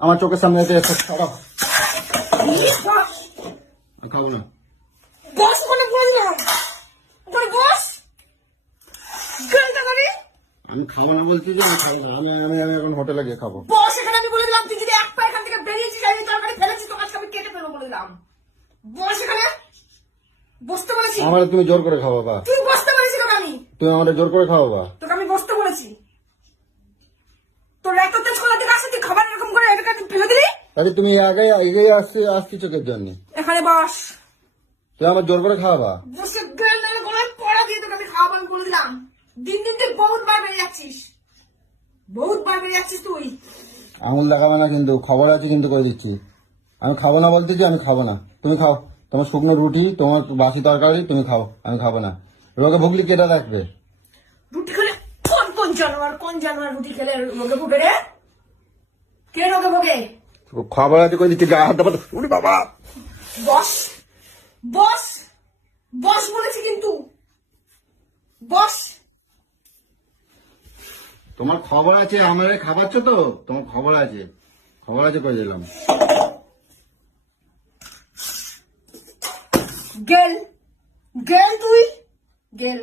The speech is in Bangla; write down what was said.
আমার চোখের সামনে এসে খারাপ খাবো না। বস ওখানে বললাম ওখানে বস আমি খাবো না বলছি যে আমি খাবো না। আমি আমি আমি এখন হোটেলে গিয়ে খাবো। বস এখানে আমি বলে দিলাম তুই যদি এক পা এখান থেকে বেরিয়েছিস আমি তরকারি ফেলেছি তোর কাছে আমি কেটে ফেলবো বলে দিলাম। বস এখানে বসতে বলেছি। আমার তুমি জোর করে খাও বাবা। তুই বসতে বলেছি তোকে আমি। তুমি আমাদের জোর করে খাও বাবা। তোকে আমি বসতে বলেছি। তোর এত তেজ কলা থেকে আসে তুই খাবার এরকম করে এটা ফেলে দিলি। তাহলে তুমি আগে এগিয়ে আসছি চোখের জন্য। এখানে বস। তুই আমার জোর করে খাওয়াবা। বসে গেলে গলায় পড়া দিয়ে তোকে আমি খাওয়াবো আমি বলে দিলাম। দিন দিন তুই বহুত বার বেড়ে যাচ্ছিস তুই। আঙুল দেখাবে না কিন্তু, খবর আছে কিন্তু করে দিচ্ছি। আমি খাবো না বলতেছি, আমি খাবো না। তুমি খাও, তোমার শুকনো রুটি, তোমার বাসি তরকারি তুমি খাও, আমি খাবো না। রোগে ভুগলি কেটা রাখবে? রুটি খেলে কোন জানোয়ার রুটি খেলে রোগে ভোগে রে? কে রোগে ভোগে? খবর আছে করে দিচ্ছি, গায়ে হাত দেবো। উনি বাবা বস বস বস বলেছি কিন্তু বস। তোমার খবর আছে, আমার খাবারছো তো, তোমার খবর আছে করে দিলাম। গেল তুই গেল।